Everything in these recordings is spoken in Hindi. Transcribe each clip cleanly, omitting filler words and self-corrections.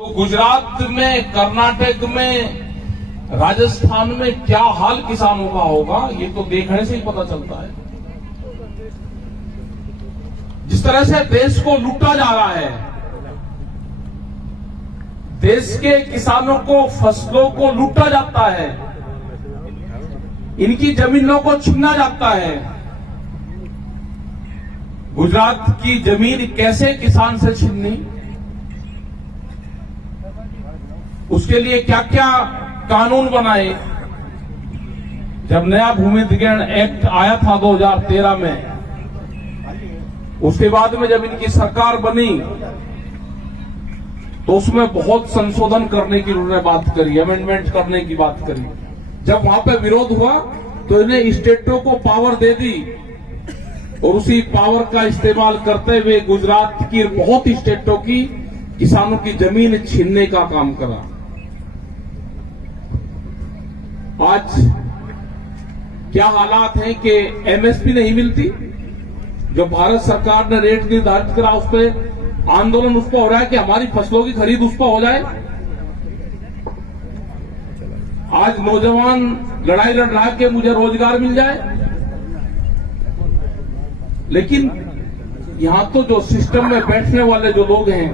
तो गुजरात में, कर्नाटक में, राजस्थान में क्या हाल किसानों का होगा ये तो देखने से ही पता चलता है। जिस तरह से देश को लूटा जा रहा है, देश के किसानों को, फसलों को लूटा जाता है, इनकी जमीनों को छीना जाता है। गुजरात की जमीन कैसे किसान से छीननी, उसके लिए क्या क्या कानून बनाए। जब नया भूमि अधिग्रहण एक्ट आया था 2013 में, उसके बाद में जब इनकी सरकार बनी तो उसमें बहुत संशोधन करने की उन्होंने बात करी, अमेंडमेंट करने की बात करी। जब वहां पे विरोध हुआ तो इन्हें स्टेटों को पावर दे दी और उसी पावर का इस्तेमाल करते हुए गुजरात की बहुत स्टेटों की किसानों की जमीन छीनने का काम करा। आज क्या हालात हैं कि एमएसपी नहीं मिलती, जो भारत सरकार ने रेट निर्धारित करा उस पर आंदोलन उस पर हो रहा है कि हमारी फसलों की खरीद उस पर हो जाए। आज नौजवान लड़ाई लड़ रहा है कि मुझे रोजगार मिल जाए, लेकिन यहां तो जो सिस्टम में बैठने वाले जो लोग हैं,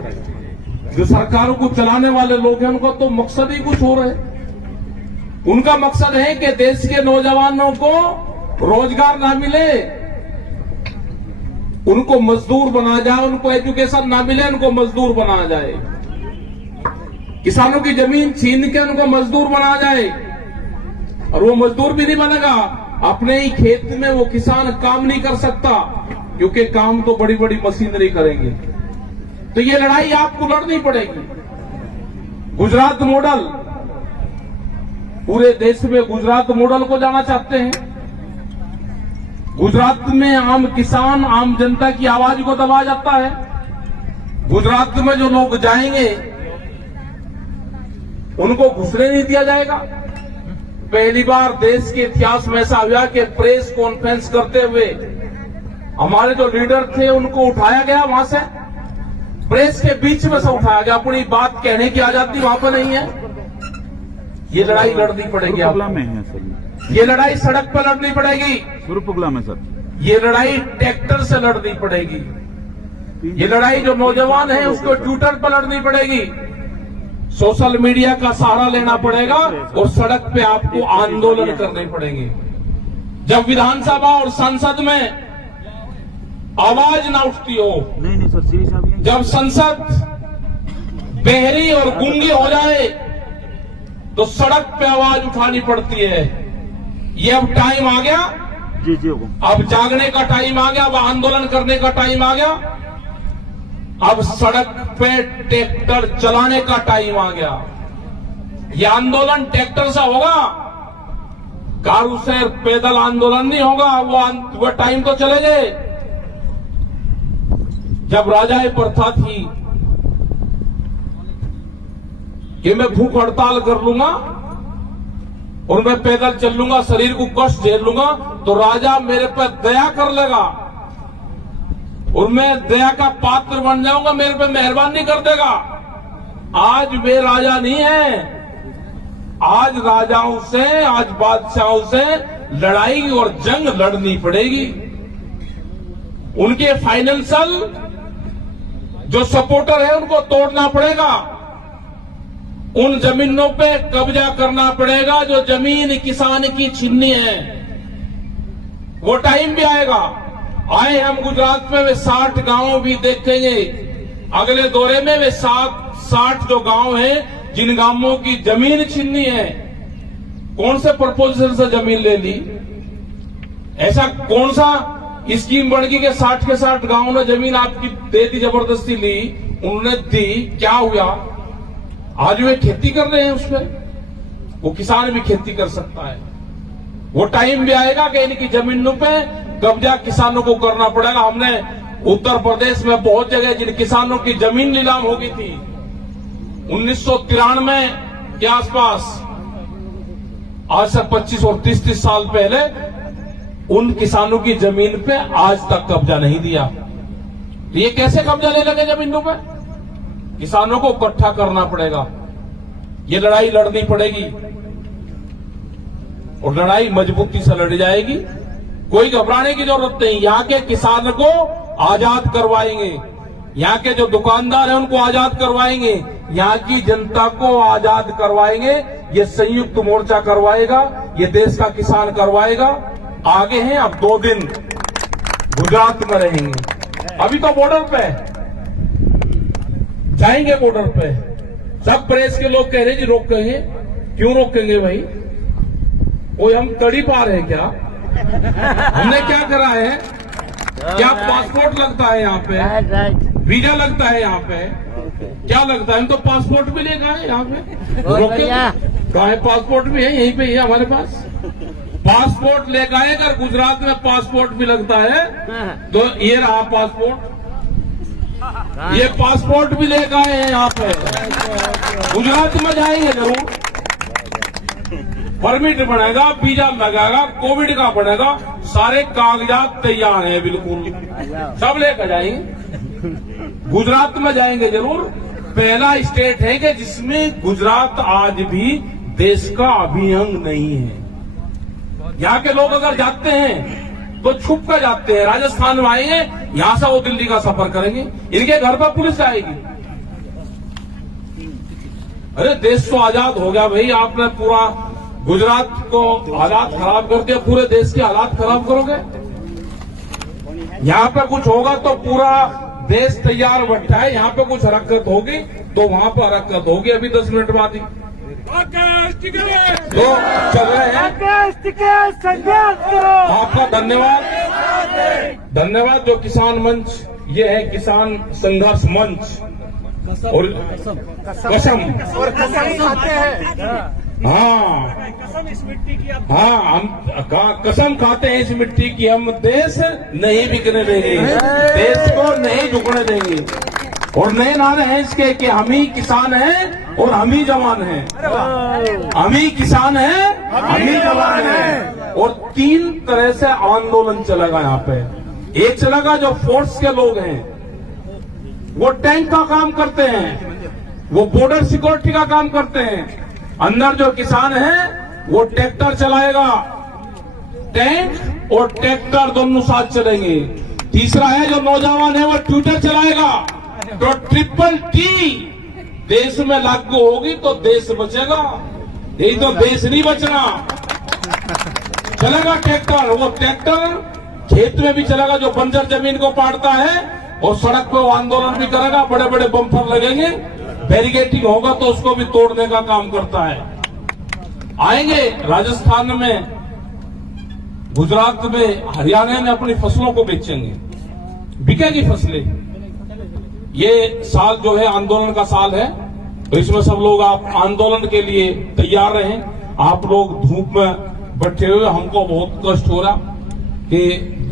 जो सरकारों को चलाने वाले लोग हैं, उनका तो मकसद ही कुछ और है। उनका मकसद है कि देश के नौजवानों को रोजगार ना मिले, उनको मजदूर बनाया जाए, उनको एजुकेशन ना मिले, उनको मजदूर बनाया जाए। किसानों की जमीन छीन के उनको मजदूर बनाया जाए, और वो मजदूर भी नहीं बनेगा। अपने ही खेत में वो किसान काम नहीं कर सकता, क्योंकि काम तो बड़ी बड़ी मशीनरी करेंगे। तो ये लड़ाई आपको लड़नी पड़ेगी। गुजरात मॉडल, पूरे देश में गुजरात मॉडल को जाना चाहते हैं। गुजरात में आम किसान, आम जनता की आवाज को दबाया जाता है। गुजरात में जो लोग जाएंगे उनको घुसने नहीं दिया जाएगा। पहली बार देश के इतिहास में ऐसा हुआ कि प्रेस कॉन्फ्रेंस करते हुए हमारे जो लीडर थे उनको उठाया गया, वहां से प्रेस के बीच में से उठाया गया। अपनी बात कहने की आजादी वहां पर नहीं है। ये लड़ाई लड़नी पड़ेगी। ये लड़ाई सड़क पर लड़नी पड़ेगी। गुरुपुगला में सर, ये लड़ाई ट्रैक्टर से लड़नी पड़ेगी। ये लड़ाई जो नौजवान है उसको ट्विटर पर लड़नी पड़ेगी। सोशल मीडिया का सहारा लेना पड़ेगा और सड़क पे आपको आंदोलन करने पड़ेंगे। जब विधानसभा और संसद में आवाज ना उठती हो, नहीं सर, जब संसद बहरी और गूंगी हो जाए तो सड़क पे आवाज उठानी पड़ती है। ये अब टाइम आ गया, जी अब जागने का टाइम आ गया, अब आंदोलन करने का टाइम आ गया। अब सड़क पे ट्रैक्टर चलाने का टाइम आ गया। ये आंदोलन ट्रैक्टर से होगा, कारू से पैदल आंदोलन नहीं होगा। वो टाइम तो चले गए जब राजाए प्रथा थी कि मैं भूख हड़ताल कर लूंगा और मैं पैदल चल लूंगा, शरीर को कष्ट झेल लूंगा तो राजा मेरे पर दया कर लेगा और मैं दया का पात्र बन जाऊंगा, मेरे पे मेहरबानी कर देगा। आज वे राजा नहीं है। आज राजाओं से, आज बादशाहों से लड़ाई और जंग लड़नी पड़ेगी। उनके फाइनेंशियल जो सपोर्टर है उनको तोड़ना पड़ेगा। उन जमीनों पे कब्जा करना पड़ेगा जो जमीन किसान की छीननी है। वो टाइम भी आएगा। आए हम गुजरात में, वे 60 गांव भी देखेंगे। अगले दौरे में वे 60 जो गांव हैं जिन गांवों की जमीन छीननी है। कौन से प्रपोजल से जमीन ले ली? ऐसा कौन सा स्कीम बन गई कि 60 के 60 गांवों ने जमीन आपकी दे दी, जबरदस्ती ली? उन्होंने दी, क्या हुआ? आज वे खेती कर रहे हैं उस पर। वो किसान भी खेती कर सकता है। वो टाइम भी आएगा कि इनकी जमीनों पे कब्जा किसानों को करना पड़ेगा। हमने उत्तर प्रदेश में बहुत जगह जिन किसानों की जमीन नीलाम हो गई थी 1993 के आसपास, आज से 25 और 30 साल पहले, उन किसानों की जमीन पे आज तक कब्जा नहीं दिया। तो ये कैसे कब्जा ले लगे जमीनों पे? किसानों को इकट्ठा करना पड़ेगा। ये लड़ाई लड़नी पड़ेगी और लड़ाई मजबूती से लड़ी जाएगी। कोई घबराने की जरूरत नहीं। यहाँ के किसान को आजाद करवाएंगे, यहाँ के जो दुकानदार हैं उनको आजाद करवाएंगे, यहाँ की जनता को आजाद करवाएंगे। ये संयुक्त मोर्चा करवाएगा, ये देश का किसान करवाएगा। आगे हैं, अब 2 दिन गुजरात में रहेंगे। अभी तो बॉर्डर पे जाएंगे, बॉर्डर पे सब प्रेस के लोग कह रहे जी रोकेंगे। क्यों रोकेंगे भाई? कोई हम तड़ी पार है क्या? हमने क्या करा है? क्या पासपोर्ट लगता है यहाँ पे? वीजा लगता है यहाँ पे? क्या लगता है? हम तो पासपोर्ट भी लेकर आए यहाँ पे। रोके कहाँ है? पासपोर्ट भी है, यहीं पे है हमारे पास। पासपोर्ट लेकर आए। अगर गुजरात में पासपोर्ट भी लगता है तो ये रहा पासपोर्ट। ये पासपोर्ट भी लेकर आए हैं यहाँ पे। गुजरात में जाएंगे जरूर। परमिट बनेगा, वीजा लगेगा, कोविड का बनेगा, सारे कागजात तैयार हैं बिल्कुल, सब लेकर जाएंगे। गुजरात में जाएंगे जरूर। पहला स्टेट है कि जिसमें गुजरात आज भी देश का अभिअंग नहीं है। यहाँ के लोग अगर जाते हैं तो छुप कर जाते हैं। राजस्थान में आएंगे, यहां से वो दिल्ली का सफर करेंगे, इनके घर पर पुलिस आएगी। अरे देश तो आजाद हो गया भाई। आपने पूरा गुजरात को हालात खराब कर दिया, पूरे देश के हालात खराब करोगे। यहाँ पे कुछ होगा तो पूरा देश तैयार बैठा है। यहाँ पे कुछ हरकत होगी तो वहां पर हरकत होगी। अभी 10 मिनट बाद ही तो चल रहे हैं। आपका धन्यवाद, धन्यवाद। जो किसान मंच, ये है किसान संघर्ष मंच और कसम खाते हैं। हाँ हम कसम खाते हैं इस मिट्टी की, हम देश नहीं बिकने देंगे, देश को नहीं झुकने देंगे। और नए नारे हैं इसके कि हम ही किसान हैं और हम ही जवान हैं। हम ही किसान हैं, हम ही जवान हैं। और 3 तरह से आंदोलन चलेगा यहाँ पे। एक चलेगा जो फोर्स के लोग हैं, वो टैंक का काम करते हैं, वो बॉर्डर सिक्योरिटी का काम करते हैं। अंदर जो किसान है वो ट्रैक्टर चलाएगा, टैंक और ट्रैक्टर दोनों साथ चलेंगे। तीसरा है जो नौजवान है वो ट्विटर चलाएगा। तो ट्रिपल टी देश में लागू होगी तो देश बचेगा, यही तो देश नहीं बचना। चलेगा ट्रैक्टर, वो ट्रैक्टर खेत में भी चलेगा जो बंजर जमीन को पाड़ता है, और सड़क पे वो आंदोलन भी करेगा। बड़े बड़े बम्पर लगेंगे, बैरिकेडिंग होगा तो उसको भी तोड़ने का काम करता है। आएंगे राजस्थान में, गुजरात में, हरियाणा में अपनी फसलों को बेचेंगे, बिकेगी फसलें। ये साल जो है आंदोलन का साल है, तो इसमें सब लोग आप आंदोलन के लिए तैयार रहें। आप लोग धूप में बैठे हुए, हमको बहुत कष्ट हो रहा कि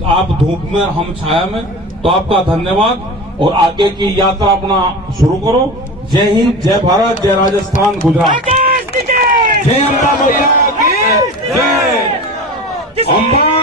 आप धूप में हम छाया में, तो आपका धन्यवाद। और आगे की यात्रा अपना शुरू करो। जय हिंद, जय भारत, जय राजस्थान, गुजरात। जय अम्बा मैया की जय। अम्बा